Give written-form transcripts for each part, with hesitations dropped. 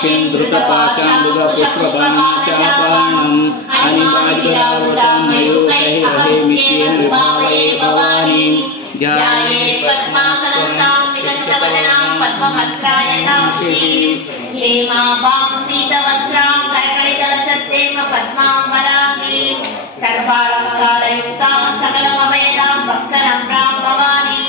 गदाक्षिं धृतपाशामृगपुष्पबाणाचापाणम् अनिवार्यवृतां मयूखैर्हेमिष्येन विभावये भवानी ध्याये पद्मासनस्तां विकसितवदनां पद्मभद्रायतां हेमाभाङ्गीतवस्त्रां करकलितलसत्तेव पद्मां वराङ्गी सर्वालङ्कारयुक्तां सकलमभयदां भक्तनम्रां भवानी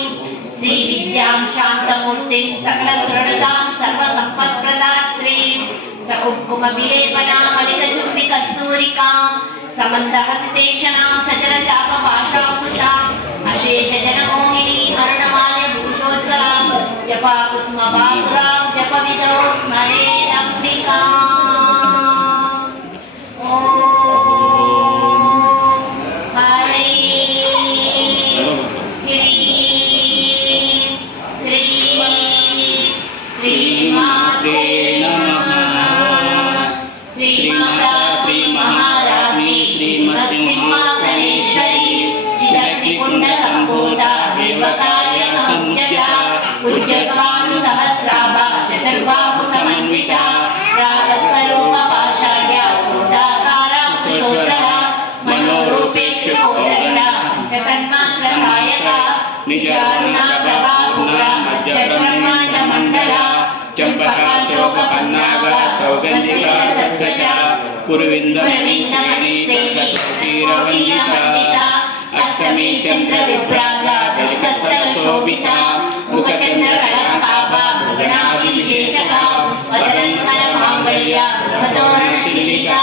श्रीविद्यां शान्तमूर्तिं सकलसुहृदां सर्वसम्पत्प्रदात्रीं सकुङ्कुमविलेपनामलिकचुम्बिकस्तूरिकां समन्दहस्तेक्षणां सचरचापपाशांकुशाम् अशेषजनमोहिनी अरुणमाल्यभूषोज्ज्वलां जपाकुसुमभासुरां जपविदो स्मरेदम्बिकाम् उज्जयिकानु सहस्राभा चतुर्बाहु समन्विता रागस्वरूप पाषाढ्या क्रोधाकारा कुशोज्ज्वला मनोरूपेक्षुकोदण्डा पंचतन्मात्र Sayaka निजारुणा प्रभापूरा मध्यब्रह्माण्डमण्डला चम्पकाशोकपन्नागा सौगन्धिका सद्गजा कुरुविन्दमणिश्रेणीरवन्दिता अष्टमी चन्द्रविभ्राजा दलितस्थलशोभिता मुखचन्द्रकलकाभा भुवनाभिषेचका वदनस्मरमाङ्गल्या ब्रह्मतोरणचिलिका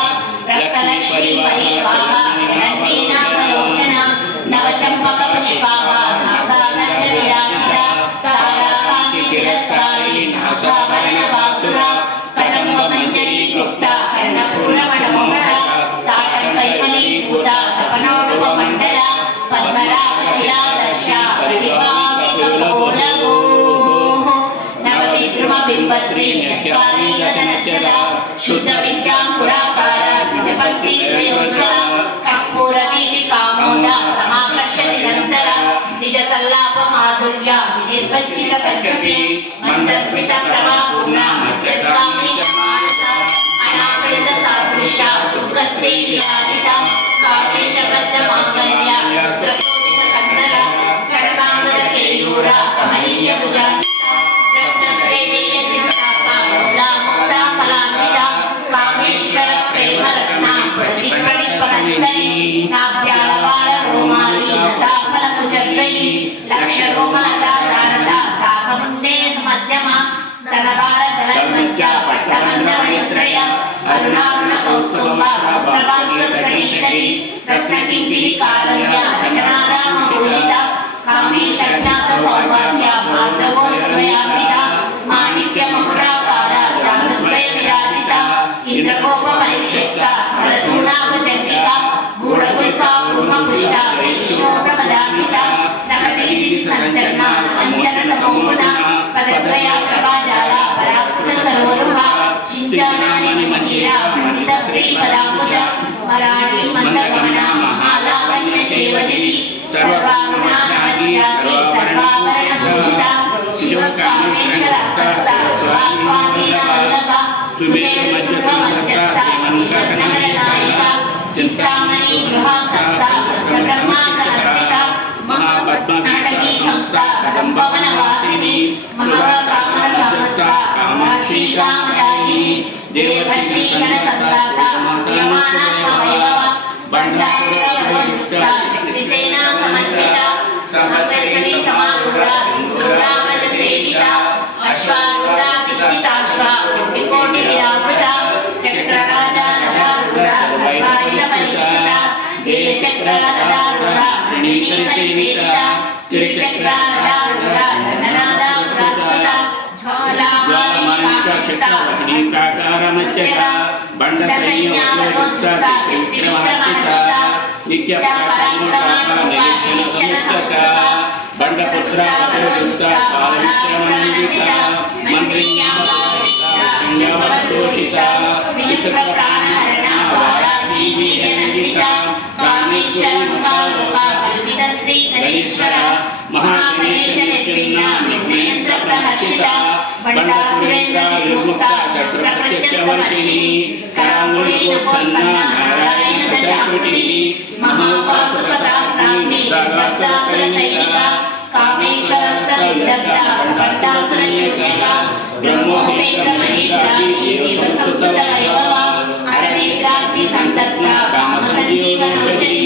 रक्तलक्ष्मीपरिवाहा चरण्येनावलोचना नवचम्पकपुष्पाभा नासादण्डविराजिता ताराकान्तितिरस्कारी नासाभरणवासुरा कदम्बमञ्जरीक्लुप्ता कर्णपूर्णमनोहरा ताटङ्कैवलीभूता तपनोडुपमण्डला पद्मरागशिलादर्शा नवविद्रुमबिम्बश्रीन्यक्कालीरचनचला शुद्धविद्याङ्कुराकारा निजपत्नीप्रयोज्वला कर्पूरदीपिकामोदा समाकर्षनिरन्तरा निजसल्लापमाधुर्या विनिर्वज्जितकच्छपी मन्दस्मितप्रभापूर्णा मध्यगामिनी मानसा अनावृतसादृश्या सुखश्रीविराजिता कामेशबद्धमाङ्गल्या सुप्रशोभितकन्दरा खड्गाम्बरकेयूरा कमनीयभुजान्विता रत्नत्रैवेयचिन्ताका लोलामुक्ता फलान्विता कामेश्वरप्रेमरत्ना प्रतिप्रलिप्पनस्तरी नाभ्यालवालरोमाली लताफलकुचद्वयी लक्षरोमलता दानता दासमुन्ने समध्यमा स्तनभारतलन्मज्जा पट्टमन्दमणित्रया अरुणारुणकौस्तुम्बा सहस्रवासप्रणीतरी रत्नकिङ्किणिकालन्या रचनादामभूषिता कामेशज्ञातसौभाग्या माधवोर्द्वयान्विता माणिक्यमुक्ताकारा चारुद्वयविराजिता इन्द्रकोपपरिक्षिप्ता स्मरतूणागचण्डिका गूढगुल्फा कुर्मपुष्टा वैष्णोप्रमदान्विता नखतिसञ्चन्ना अञ्जनतमोगुणा पदद्वया प्रभाजाला पराकृतसरोरुहा शिञ्चानानिमञ्जिरा मण्डितश्रीपदाम्बुजा मराठी मन्दगमना महालावण्यसेवदिति सर्वारुणानामध्यापी सर्वाभरणभूषिता शिवकामेश्वरहस्ता स्वास्वाधीनवल्लभा सुमेरुमध्यसंहस्ता श्रीमन्नगरनायिका चिन्तामणि गृहान्तस्था ब्रह्मासनस्थिता महापद्मनाटकी संस्था कदम्बवनवासिनी महाकामरसंस्था कामाक्षी कामदायिनी देवर्षि गणसंस्थाता यमानात्मवैभव बण्डासुरवधुष्टा शक्तिसेना समन्विता समर्पणी समारूढा सिन्दूरामृतसेविता अश्वारूढा तिष्ठिताश्वा कोटिकोटिविरावृता चक्रराजानदारूढा सर्वायुधपरिष्कृता गिरिचक्रनदारूढा प्रणीतसेविता त्रिचक्रनदारूढा रणनादापुरस्कृता ज्वालामालिका वह्निकाकारमच्यता बण्डसैन्योपयुक्ता त्रिविक्रमहर्षिता नित्यपराक्रमनिरीक्षणसमुच्चका बण्डपुत्रापयुक्ता कालविक्रमनियुक्ता मन्त्रिण्यवस्तोषिता विश्वप्राणहरणा वाराहीवीरनिर्मिता कामेश्वरी गणेश्वरा महागणेशनिर्विघ्ना विघ्नेन्द्रप्रहर्षिता बण्डासुरे नेत्रा विमुक्ता शस्त्रप्रत्यक्षवर्तिनी कराङ्गुलीकोत्सन्ना नारायण दशाकृतिनी महापाशुपतास्नाम्नि निद्रागासुरसैनिका कामेश्वरस्तविदग्धा समर्थासुरयुक्तिका ब्रह्मोपेतमणिग्राहीदेवसंस्तुतवैभवा अरनेत्राग्निसन्तप्ता कामसञ्जीवनौषधी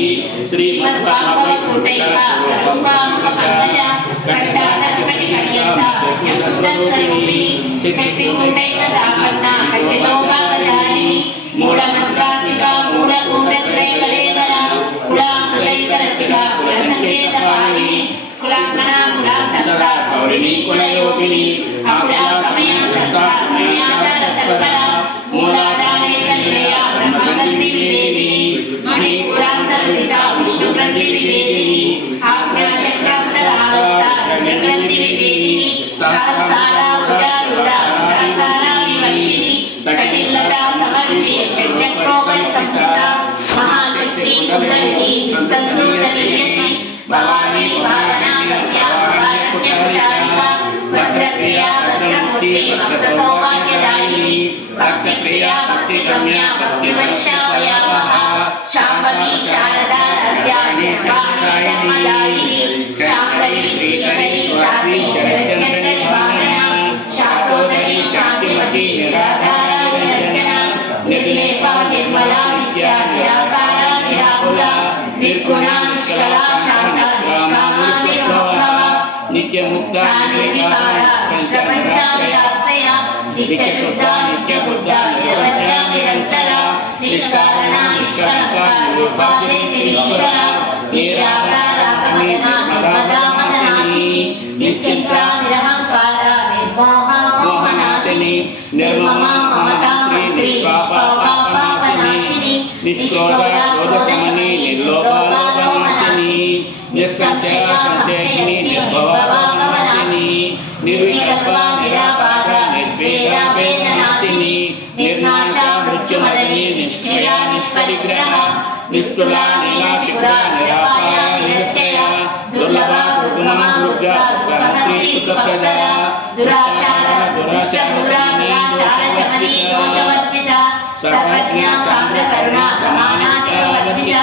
श्रीमद्भागवतोटैका स्वरूपांशपङ्कजा कण्ठानकटिकणियन्ता नित्यमुक्तस्वरूपिणी शक्तिकूटैकदापन्ना खड्गलोभावधारिणी मूलमन्त्रात्मिका मूलकूटत्रयकलेवरा कुलाङ्कुलैकरसिका कुलसङ्केतपालिनी कुलाङ्गना कुलान्तस्था गौरिणी कुलयोगिनी आकुला समया समयाचारतत्परा मूलाधारैकनिलया ब्रह्मग्रन्थिविवेदिनी मणिपुरान्तर्पिता विष्णुग्रन्थिविवेदिनी आज्ञाचक्रान्तरावस्था रण्यग्रन्थिविवेदिनी सहस्रारूढा सहस्रा विवर्षिणी कटिलता समर्ची षट्चक्रोपरिसंस्थिता महाशक्ति कुण्डलिनी निस्तन्दूतनिर्यसी भवानी भावना कन्या भवान्यकुटारिका भद्रप्रिया भद्रमूर्ति भक्तसौभाग्यदायिनी भक्तिप्रिया भक्तिगम्या भक्तिवैशावयावहा शाम्भवी शारदा रव्या शर्वाणी शर्मदायिनी शाङ्करी श्रीकरी स्वामी जगज्जननी भावना शाकोदरी शान्तिमती निराधारा निरञ्जना निर्लेपा निर्मला विद्या निराकारा निराकुला निर्गुणा निष्कला शान्ता निष्कामा निरुद्भवा नित्यमुक्ता निर्विकारा प्रपञ्चाविलासया नित्यशुद्धा नित्यबुद्धा निरवध्या निरन्तरा निष्कारणा निष्कलङ्का निरुपादेशेश्वरा निराकारात्मजना मदा मदनाशिनी निश्चिन्ता निरहङ्कारा निर्मोहा मोहनाशिनी निर्ममा ममता मंत्री निष्पापनाशिनी निष्क्रोधा क्रोधशमनी निर्लोभा लोभनाशिनी निस्संशया संशयिनी निर्भवानाशिनी निर्विकल्पा निरापारा निर्भेदा वेदनाशिनी निर्नाशा मृत्युमदनी निष्क्रिया निष्परिग्रहा निष्कुला नीलाशिखरा निरापाया निरत्यया दुर्लभा दुर्गमा दुर्गा दुर्गमत्री सुखप्रदा दुराचारा दुराचारशमनी दोषवर्जिता सर्वज्ञा सान्द्रकरुणा समानातिवर्जिता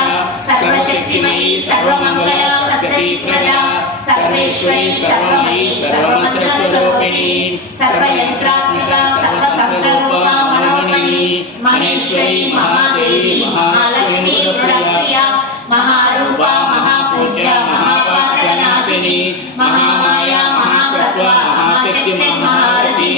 सर्वशक्तिमयी सर्वमङ्गला सद्गतिप्रदा सर्वेश्वरी सर्वमयी सर्वमन्त्रस्वरूपिणी सर्वयन्त्रात्मिका सर्वतन्त्ररूपा मनोमयी महेश्वरी महादेवी महालक्ष्मी गुणप्रिया महारूपा महापूज्या महापात्रनाशिनी महामाया महासत्त्वा महाशक्ति महारथी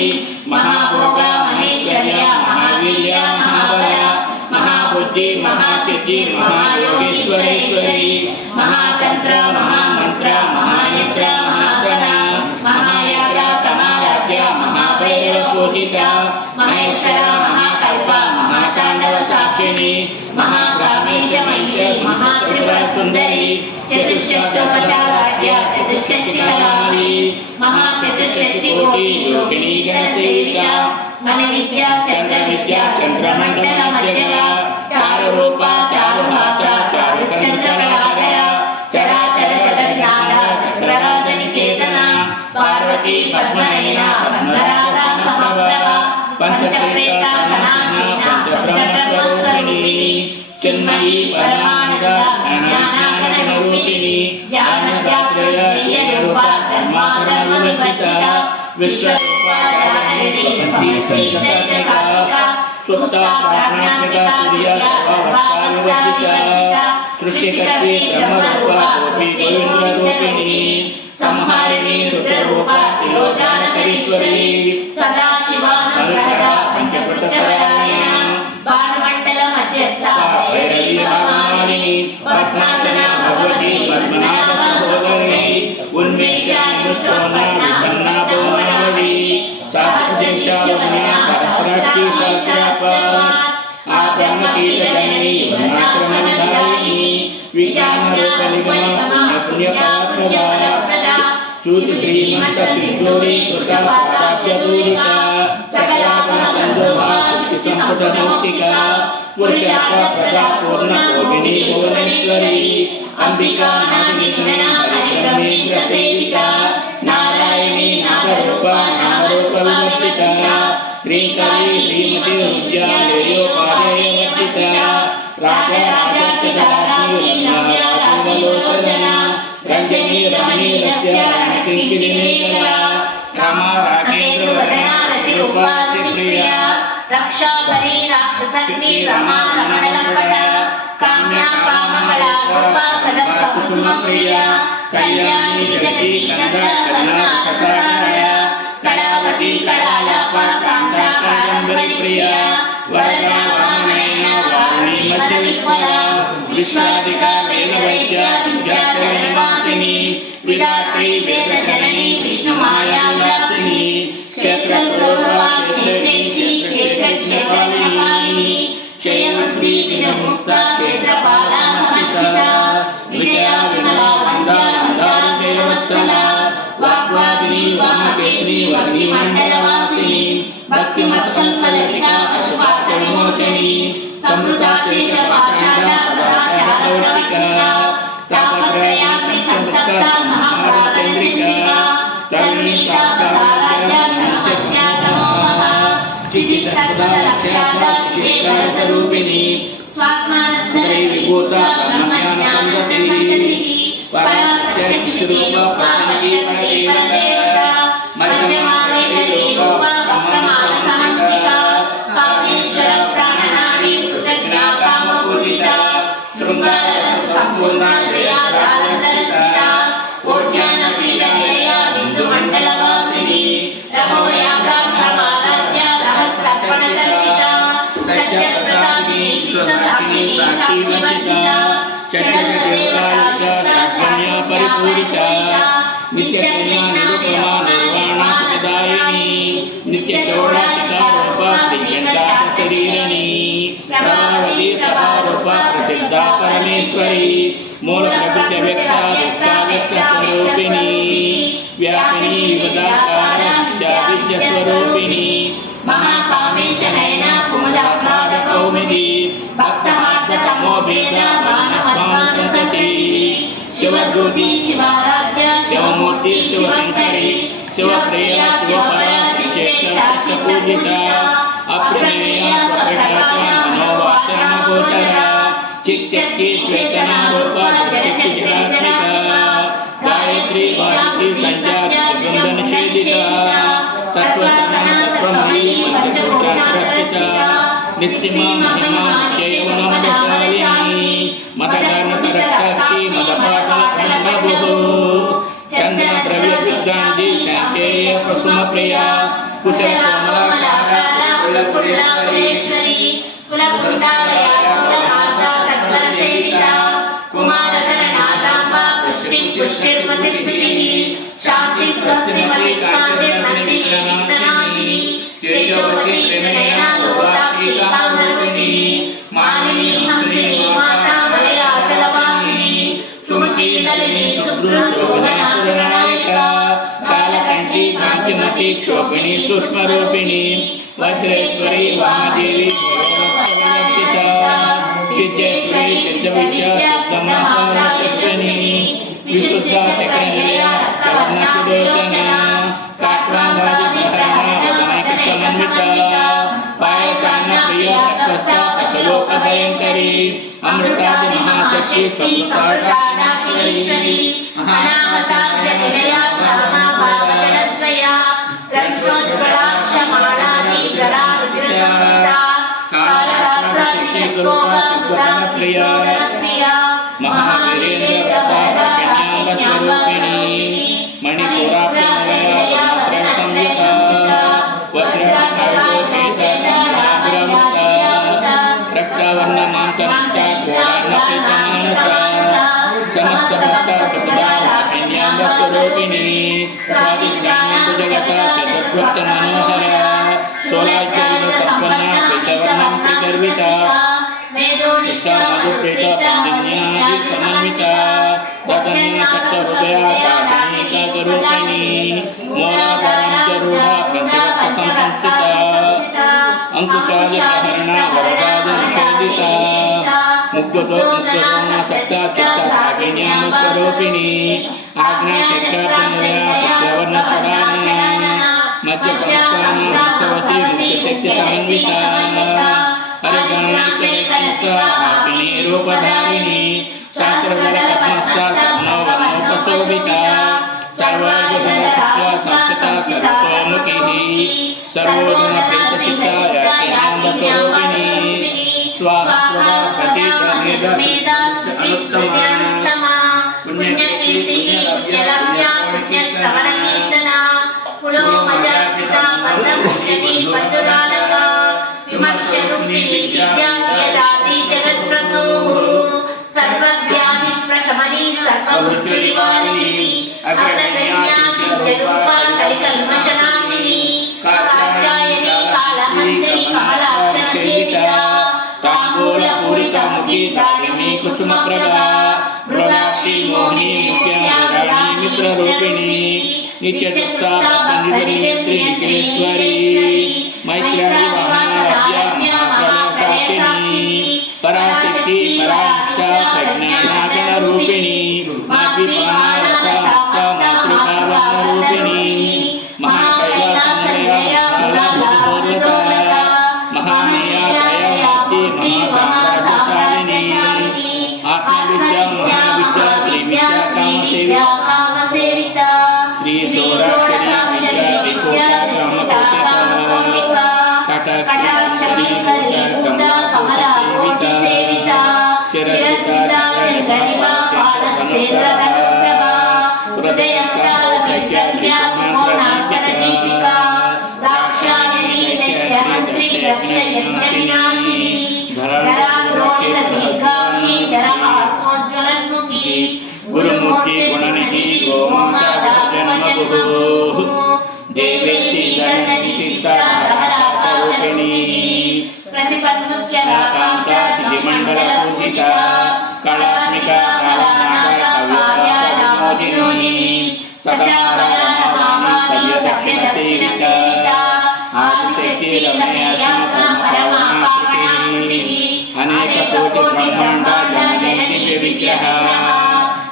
महाभोगा महेश्वर्या महावीर्या महाबला महाबुद्धि महासिद्धि महायोगेश्वरेश्वरी महातंत्र महामंत्र महायंत्र महासना महायागा तमाराध्या महाभैरव पूजिता महेश्वरा महाकल्पा महातांडव साक्षिणी महाकामेश महिष महात्रिपुरा सुंदरी चतुष्षष्टोपचाराध्या चतुष्षष्टिकलामयी महाचतुष्षष्टिकोटि योगिनी गणसेविका मनविद्या चंद्रविद्या चंद्रमंडल मध्यगा चारुरूपा चारुभाषा चारुचंद्रकलाधरा चराचर जगन्नाथा चक्रराजनिकेतना पार्वती पद्मनयना पद्मरागा समप्रभा पंचप्रेता सनासीना पंचब्रह्मस्वरूपिणी चिन्मयी परमानंदा ज्ञानागणरूपिणी ज्ञानदात्रयरूपा धर्माधर्मविवर्जिता विश्वरूपा जगन्नाथा सुप्ता प्राज्ञात्मिका तुर्या सर्वावस्थाविवर्जिता सृष्टिकर्त्री ब्रह्मरूपा गोपी गोविंदरूपिणी संहारिणी रुद्ररूपा तिलोदानकरीश्वरी सदाशिवा नवग्रहा पंचकृतपरायणा बाणमण्डल मध्यस्था भैरवी भावनालिनी पद्मासना भगवती पद्मनाभ सहोदरी उन्मेषा अनुष्ठोना विपन्ना भुवनावली शास्त्रदेशावना सहस्राक्षी सहस्रापाद आचरणकीर्तननी वर्णाश्रमधारिणी विज्ञानरूपनिगमा पुण्यपात्रदा श्रुति श्रीमंत सिद्धूरी कृता पाराज्यदूरिका सकलागुण संदोहा शक्ति संपुटमौक्तिका पुरुषार्थ प्रदा पूर्ण भोगिनी भुवनेश्वरी अंबिका नादिनी हरिब्रह्मेन्द्र सेविका नारायणी नागमयी नागरूप नामरूप विवर्तिता ह्रींकरी श्रीमती हृद्यालेयोपादेयवर्तिता राजराजचन्द्रराज्ञीरम्या रंजनी रानी रस्या किंकिणीकरा रामा राजेन्द्रवदना रतिरूपातिप्रिया रक्षाकरी राक्षसग्नि रमा रमणलपटा काम्या कामकला रूपा कलकुसुमप्रिया कल्याणी जगती कंदा करुणा ससागरया कलावती कलालापा कांता कादम्बरी प्रिया वरदा वामनयना वारुणी मध्यविद्वया विश्वादिका वेदवैद्या विद्याशरणिवासिनी विराट्री वेदजननी विष्णुमाया विलासिनी क्षेत्रस्वरूपा क्षेत्रज्ञी क्षेत्रज्ञपालिनी क्षयवती विनमुक्ता क्षेत्रपाला समर्थिता विजया विमला वंदा वंदारी जयवत्सला वाग्वादिनी वामकेशनी वर्णी मंडलवासिनी भक्तिमत्कल्पलतिका अशुभाशविमोचनी समृता शेषपाषाण्डा सदाचारप्रवर्तिका तापत्रयाग्नि संतप्ता संहारचन्द्रिका तरुणी स्वरूपिणी विभूता परिपूरिता नित्यकन्या निरुपमा निर्वाणा सुखदायिनी नित्यचौडाचिका रूपा श्रीचंडा शरीरिणी प्रभावती सभारूपा प्रसिद्धा परमेश्वरी मूल प्रकृति व्यक्ता व्यक्ता व्यक्त स्वरूपिणी व्यापिनी विविधाकार विद्या विद्या स्वरूपिणी महाकामेश नयना कुमुदाकार कौमुदी भक्तमार्गतमो भेदा भानुसंतति शिवदूती शिवाराध्य शिवमूर्ति शिवशंकरी शिवप्रिया शिवपरा श्रीक्षेत्रपूजिता अप्रमेया स्वप्रकाशा मनोवाचरणगोचरा चित्त्यक्ति श्वेतना रूपा जगत्चिरात्मिका गायत्री भारती संध्या सुगंधनिषेधिता तत्त्वसमं तत्त्वमयी पंचसूत्रास्थिता निस्सीमा महिमा निश्चयवनमदशालिनी मदकर्णकरक्षाक्षी मदपाटलकर्णभुः चन्द्रद्रव्यविद्गान्धी शाङ्केय प्रसुमप्रिया कुशलकोमलाकारा कुलकुलेश्वरी कुलकुण्डालया कुलमाता तत्परसेविता कुमारधरनाथाम्बा पुष्टिर्पुष्टिर्मतिः शान्ति स्वस्तिमलिकान्तिर्नन्दिनी तेजोवती श्रीमया शोभाश्रीकामरूपिणी मालिनी हंसिनी माता मलयाचलवासिनी सुमती नलिनी सुब्रशोभनायिका कालकंठी कांतिमती क्षोभिणी सूक्ष्मरूपिणी वज्रेश्वरी वामदेवी सर्वभक्तविवर्तिता सिद्धेश्वरी सिद्धविद्या सिद्धमाताशक्तिनी विशुद्धा सकलनिलया चवर्णसुदोषना काट्वांगादिग्रहणा वदनाकसमन्विता पायसान्न प्रिया तत्वस्था अशलोकभयङ्करी अमृतादि महाशक्ति सप्तसाराश्वरी महानामताग्रनिलया सामाभावजनस्वया रज्जोज्ज्वलाक्षमाणानि जलारुद्रसंस्था कालरात्रादिनिकोपा सुगमप्रिया महावीरेन्द्र प्रतापकन्याम्बस्वरूपिणी मणिपुराप्तनया संयुता वज्रकारोपेतमुक्ता रक्तवर्णमांसनिष्ठा घोरान्नपितमानसा समस्तभक्ता सुखदावाहिन्याम्बस्वरूपिणी स्वादिष्टानन्दजगता चतुर्भक्तमनोहरा सोलाज्जलितसम्पन्ना कृतवर्णं त्रिगर्विता इष्टा मधुप्रेता पंचन्यादि समन्विता तदन्या सप्तहृदया काकरूपिणी मोलाधरांचरूढ़ा पंचवक्त्र संसंस्थिता अंकुशादिप्रहरणा वरदादि निषेधिता मुग्धोदना सत्ता चित्तसागिन्यामस्वरूपिणी आज्ञाचक्रात्मया सत्यवर्णसदानना मध्यपंचानामसवसी मुक्तशक्तिसमन्विता हरिगणैकैकस्वाहाकिनी रूपधारिणी शास्त्रधरपद्मस्था सर्ववर्णोपशोभिता सर्वैर्गुणसत्त्वा संस्थिता सर्वतोमुखिः सर्वोदनप्रीतचित्ता याज्ञानन्दस्वरूपिणी स्वाहा स्वदा प्रतिमेधा अनुत्तमा पुण्यकीर्ति पुण्यलभ्य पुण्यश्रवणकीर्तना पुरोमजाचिता पद्मभूषणी पद्मरालका विमर्शरूपिणी विद्यादाति जगत्प्रसूः सर्वव्याधिप्रशमनी सर्वभूतनिवारिणी अग्रगण्यारूपा कलिकल्मषनाशिनी कात्यायनी कालहन्त्री कमलाक्षरसेविता ताम्बूलपूरितमुखी दारिणी कुसुमप्रभा मृगाक्षी मोहिनी मुख्याराणी मित्ररूपिणी नित्यसुप्ता पद्मनिधि निकेश्वरी मैत्रेयी महाराज्ञा महाप्रलयसाक्षिणी पराशक्ति परानिष्ठा प्रज्ञानागणरूपिणी माद्विपानारसात्ता मातृकावरणरूपिणी महाकैलासनिलया महालाभूतोदता महामेया दयामूर्ति महासाम्राज्यशालिनी आत्मविद्या महाविद्या श्रीविद्या कामसेविता श्री सौराक्षरी विद्या त्रिकोटा कामकोटिका कटाक्षरी कमलासेविता शिरस्ता जगन्निवा पालस्तेन्द्रधनुप्रभा हृदयस्था प्रज्ञात्रिकोणान्तरदीपिका दाक्षायणी दैत्यहन्त्री दक्षयज्ञविनाशिनी धराद्रोषदीर्घाक्षी धरहासोज्ज्वलन्मुखी गुरुमूर्ति गुणनिधि गोमाता जन्मगुरुः देवेति धननिशिष्टा रूपिणी प्रतिपन्मुख्यराकान्ता दिमण्डलपूजिता कलात्मिका कालनागकव्यविनोदिनी सदारमानी सव्यदक्षिणसेविता आदिशक्ति रमणीयपरमाकृतिः अनेककोटि ब्रह्माण्ड जननी विग्रह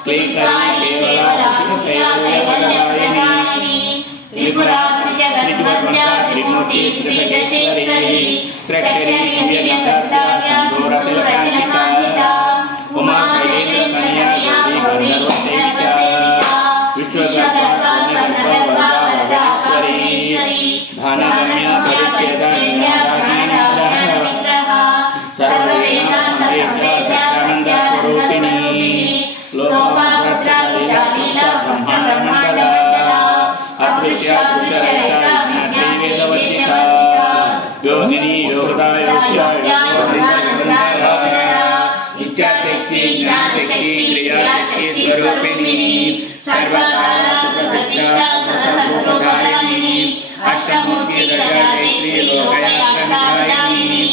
क्लीकरी केवला शैलवल्लभारिणी त्रिपुरा त्रिजगद्वन्द्या त्रिमूर्ति श्रीदशेश्वरी त्र्यक्षरी दिव्यगन्धर्वा सन्दूरतिलकान्विता उमा शैलेन्द्रकन्या गौरी गन्धर्वसेविता विश्वगर्भा वरदाश्वरी धानगम्या परिच्छेदा ज्ञानानन्दः सर्ववेद संवेद्या सच्चिदानन्दस्वरूपिणी लोकमात्रलीला ब्रह्माण्डमण्डला अदृश्या दृश्यरहिता ज्ञात्रीवेदवर्जिता योगिनी योगदा योग्या इच्छाशक्ति ज्ञानशक्ति क्रियाशक्ति स्वरूपिणी सर्वकाल सुप्रतिष्ठा सततरूपधारिणी अष्टमूर्ति रजतैत्री लोकयात्रनिधारिणी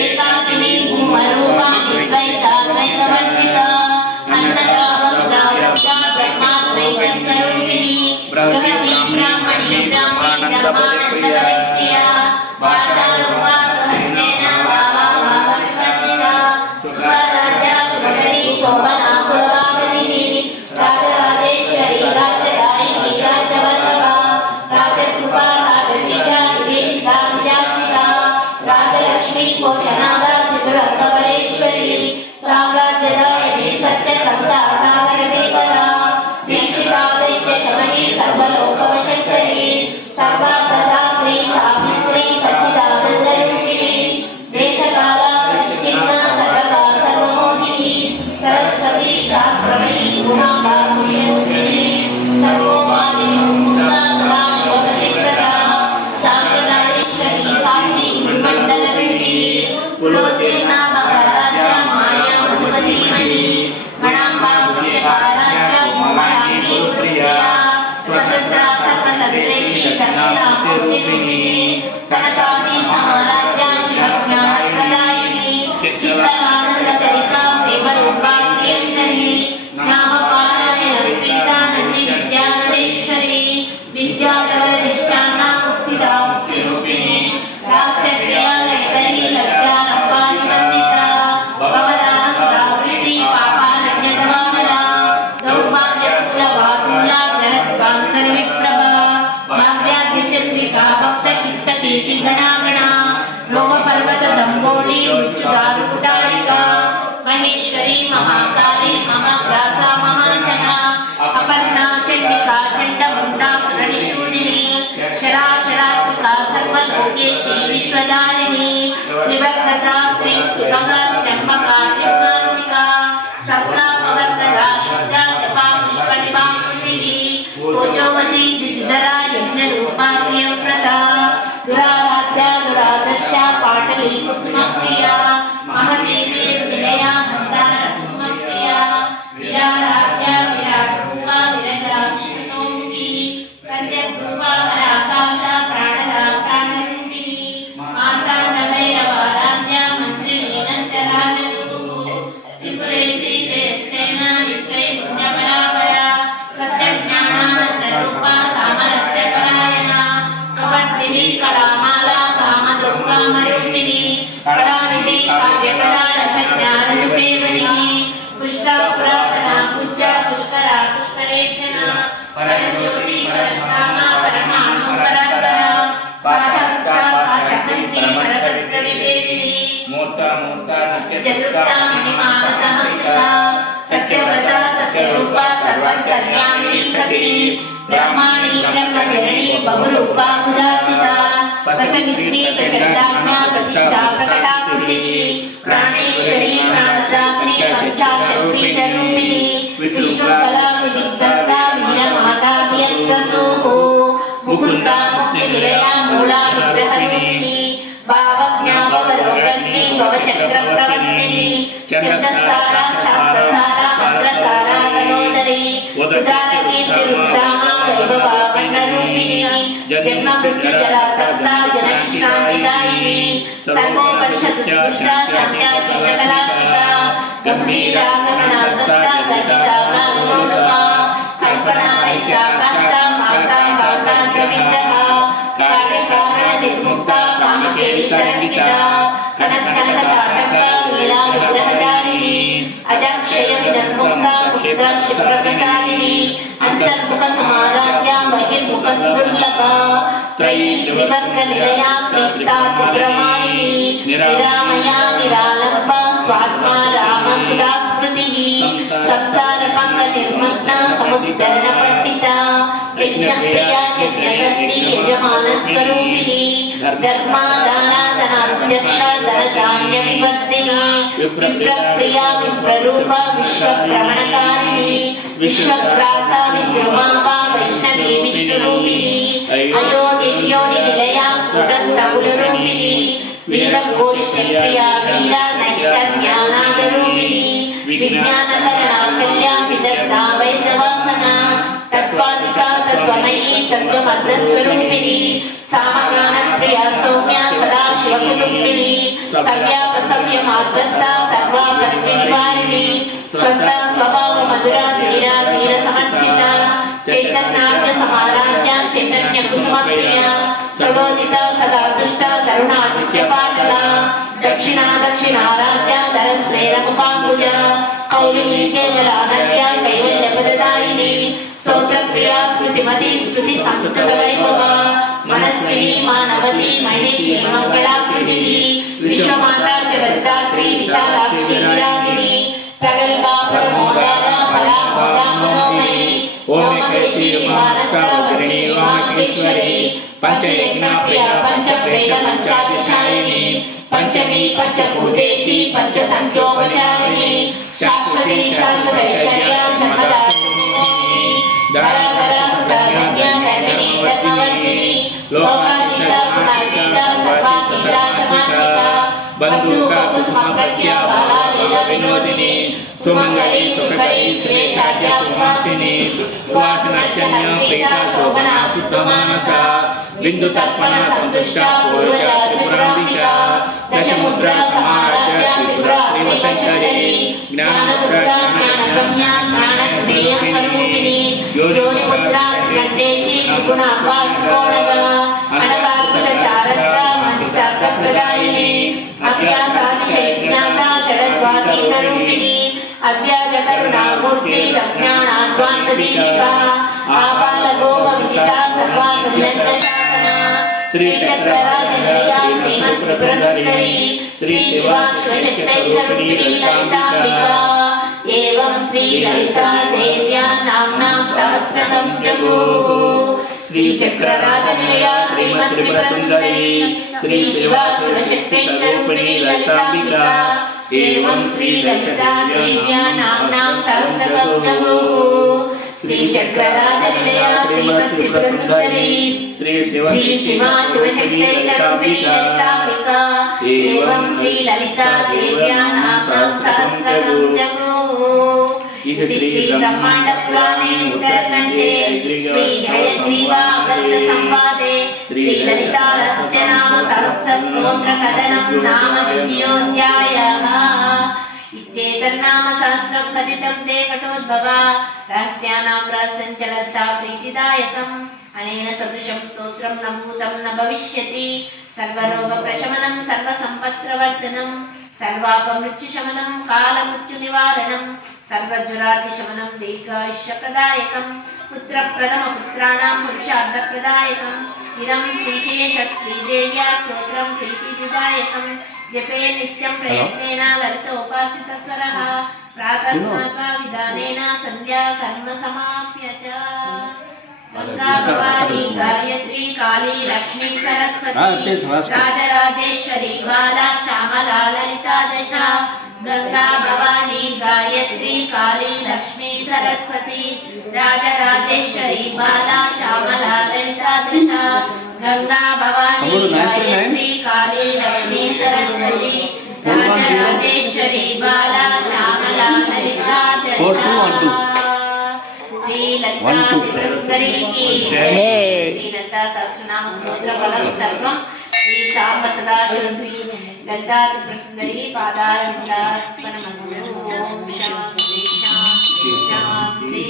एकाकिनी भूमरूपा द्वैताद्वैतवर्जिता अन्नदा वसुधा ब्रह्माद्वैतस्वरूपिणी प्रकृति ब्राह्मणी ब्रह्मानन्दप्रिया भाषारूपा प्रहस्तेन भावाभावविवर्जिता स्वराज्या स्वगणी शोभना शोभावतिनी राजराजेश्वरी राजदायिनी राजवल्लभा राजकृपा राजबीजा विशेषिता विलासिता ज्योतिदारुकुटारिका महेश्वरी महाकाली महाग्रासा महाजना अपर्णा चंडिका चंडमुंडा सुरनिषूदिनी शराशरात्मिका सर्वलोकेशी विश्वदारिणी त्रिवर्गता त्रिसुभगा त्र्यंबका निर्मात्मिका सप्तामवर्गदा शुद्धा जपा पुष्पनिवासिनी ओजोवती विधरा यज्ञरूपा प्रियव्रता दुराराध्या दुरादर्शा पाटली कुसुमप्रिया महती वीरविजया मंदार कुसुमप्रिया विराराध्या विराटरूपा विरजा विष्णुरूपिणी प्रत्यग्रूपा पराकाशा प्राणदा प्राणरूपिणी माताण्डभैरवाराध्या मन्त्रिणीनस्य राजरूपो त्रिपुरेशी जयसेना निश्चय पुण्यपरापरा सत्यज्ञानानस्वरूपा सामरस्य परायणा कवर्तिनी कलामाला कामदुर्गामरूपिणी कलानिधि काव्यकला रसज्ञानसेवनिनी पुष्टा पुरातना पूज्या पुष्करा पुष्करेक्षणा परज्योति परधामा परमाणु परात्परा पाशहस्ता पाशहन्ति परतत्त्वनिवेदिनी मूर्ता मूर्ता चतुर्था मणिमानसहंसिका सत्यव्रता सत्यरूपा सर्वकल्यामिनी सती ब्रह्माणी ब्रह्मजननी बहुरूपा उदासिता वसवित्री प्रचण्डाज्ञा प्रतिष्ठा प्रकटाकृतिः प्राणेश्वरी प्राणदात्री पंचाशत्पीठरूपिणी विष्णुकला विविक्तस्था वीरमाता वियत्प्रसूः मुकुन्दा मुक्तिनिलया मूला विग्रहरूपिणी भावज्ञा भवरोगन्ति भवचक्रप्रवर्तिनी छन्दस्सारा शास्त्रसारा मन्त्रसारा तनोदरी उदारकीर्तिरुद्धामा वैभवा वर्णरूपिणी जन्ममृत्युजरातप्ता जनश्रान्तिदायिनी सर्वोपनिषदुष्टा शान्त्या कीर्तकलात्मिका गम्भीरा गगनार्थस्था गर्भिता गानलोलुपा कल्पनारहिताकाष्ठा माता वातान्तविग्रहा कार्यकारणनिर्मुक्ता कामकेलितरङ्गिता कनककनकताटका लीला विग्रहधारिणी अजक्षयविदन्मुक्ता मुक्ता क्षिप्रप्रसादिनी अन्तर्मुखसमाराध्या बहिर्मुखस्फुल्लका त्रयी त्रिवर्गनिलया त्रिस्ता सुब्रह्मण्यिनी निरामया निरालम्बा स्वात्मा रामसुधा स्मृतिः संसारपङ्कनिर्मग्ना समुद्धरणपण्डिता यज्ञप्रिया यज्ञकर्त्री यजमानस्वरूपिणी धर्मादानादनाध्यक्षा धनधान्यविवर्धिनी विप्रप्रिया विप्ररूपा विश्वभ्रमणकारिणी विश्वग्रासा विद्रुमावा वैष्णवी विष्णुरूपिणी अयोनिनिलया कूटस्थकुलरूपिणी वीरगोष्ठप्रिया वीरा नैष्कर्म्यानादरूपिणी विज्ञानकरणा विदग्धा वैद्यवासना तत्त्वाधिका तत्त्वमयी तत्त्वमर्धस्वरूपिणी सामगानप्रिया सौम्या सदाशिवकुटुम्बिनी सव्यापसव्यमार्गस्था सर्वापत्तिनिवारिणी स्वस्था स्वभावमधुरा धीरा धीरसमर्चिता चैतन्यार्घ्यसमाराध्या चैतन्यकुसुमप्रिया सदोदिता सदा तुष्टा तरुणादित्यपाटला दक्षिणा दक्षिणाराध्या धरस्मेरमुखाम्बुजा कौलिनी केवलानद्या कैवल्यपददायिनी स्तोत्रप्रिया स्मृतिमती स्मृतिसंस्कृतवैभवा मनस्विनी मानवती महिषी मङ्गलाकृतिः विश्वमाता जगद्धात्री विशालाक्षी विरागिनी प्रगल्भा परमोदारा परामोदा मनोमयी ओमकेशी मानसा वज्रिणी वामकेश्वरी पंचयज्ञप्रिया पंचप्रेत पंचादिशायिनी पंचमी पंचभूतेशी पंचसंख्योपचारिणी शाश्वती शाश्वतैश्वर्या जन्मदायिनी धराधरा सुधारण्या धर्मिणी धर्मवर्धिनी लोकातीता गुणातीता सर्वातीता समान्विता बन्धुका कुसुमप्रज्ञा बाला लीला विनोदिनी सुमंगली सुखकरी श्रेष्ठाद्या सुवासिनी सुवासनाचन्य प्रीता शोभना शुद्धमानसा बिन्दुतर्पण संतुष्टा पूर्वजा त्रिपुराम्बिका दशमुद्रा समाराध्या त्रिपुरा श्रीवशङ्करी ज्ञानमुद्रा ज्ञानगम्या ज्ञानज्ञेयस्वरूपिणी योनिमुद्रा गण्डेशी त्रिगुणाम्बा त्रिकोणगा अनकार्कुलचारत्रा मंचितार्थप्रदायिनी अभ्यासातिशयज्ञाता षडद्वातीतरूपिणी अव्याजकरुणामूर्ति रज्ञानाद्वान्तदीपिका आपालगोपविदिता सर्वानुल्लग्नशासना श्रीचक्रराजनिलया श्रीमत् त्रिपुरसुन्दरी श्री शिवा शिवशक्त्यरूपिणी ललिताम्बिका एवं श्री ललिता देव्या नाम्नां सहस्रकं जगुः श्री चक्रराजनिलया श्रीमत् त्रिपुरसुन्दरी श्री शिवा शिवशक्त्यरूपिणी ललिताम्बिका एवं श्री ललिता देव्या नाम्नां सहस्रकं जगुः श्री चक्रराजनिलया श्रीमत् त्रिपुरसुन्दरी श्री शिवा शिवशक्त्यरूपिणी ललिताम्बिका एवं श्री ललिता देव्या नाम्नां सहस्रकं जगुः श्री ब्रह्मांड पुराणे उत्तरखंडे श्री हयग्रीवागस्त्य संवादे श्री ललिता रहस्य नाम सहस्र स्तोत्र कथनं नाम द्वितीयोऽध्यायः इत्येतन्नाम सहस्रं कथितं ते कटोद्भवा रहस्यानां रहस्यं च ललिता प्रीतिदायकम् अनेन सदृशं स्तोत्रं न भूतं न भविष्यति सर्वरोगप्रशमनं सर्वसम्पत्प्रवर्धनं सर्वापमृत्युशमनं कालमृत्युनिवारणं सर्वज्वरार्तिशमनं दीर्घायुष्यप्रदायकं पुत्रप्रथमपुत्राणां पुरुषार्थप्रदायकम् इदं श्रीशेषत् श्रीदेव्या स्तोत्रं प्रीतिदायकं जपे नित्यं प्रयत्नेन ललितोपास्थितत्वरः प्रातः स्नात्वा विधानेन सन्ध्या कर्म समाप्य च गंगा भवानी गायत्री काली लक्ष्मी सरस्वती राजराजेश्वरी बाला श्यामला ललिता दशा गंगा भवानी गायत्री काली लक्ष्मी सरस्वती राजराजेश्वरी बाला श्यामला ललिता दशा गंगा भवानी गायत्री काली लक्ष्मी सरस्वती राजराजेश्वरी बाला श्यामला ललिता दशा श्री ललिता त्रिपुरसुन्दरी की जय। श्री ललिता सहस्रनाम स्तोत्र फलं सर्वं श्री सांब सदाशिव श्री ललिता त्रिपुरसुन्दरी पादारविन्दार्पणमस्तु। ओम शांति शांति शांति।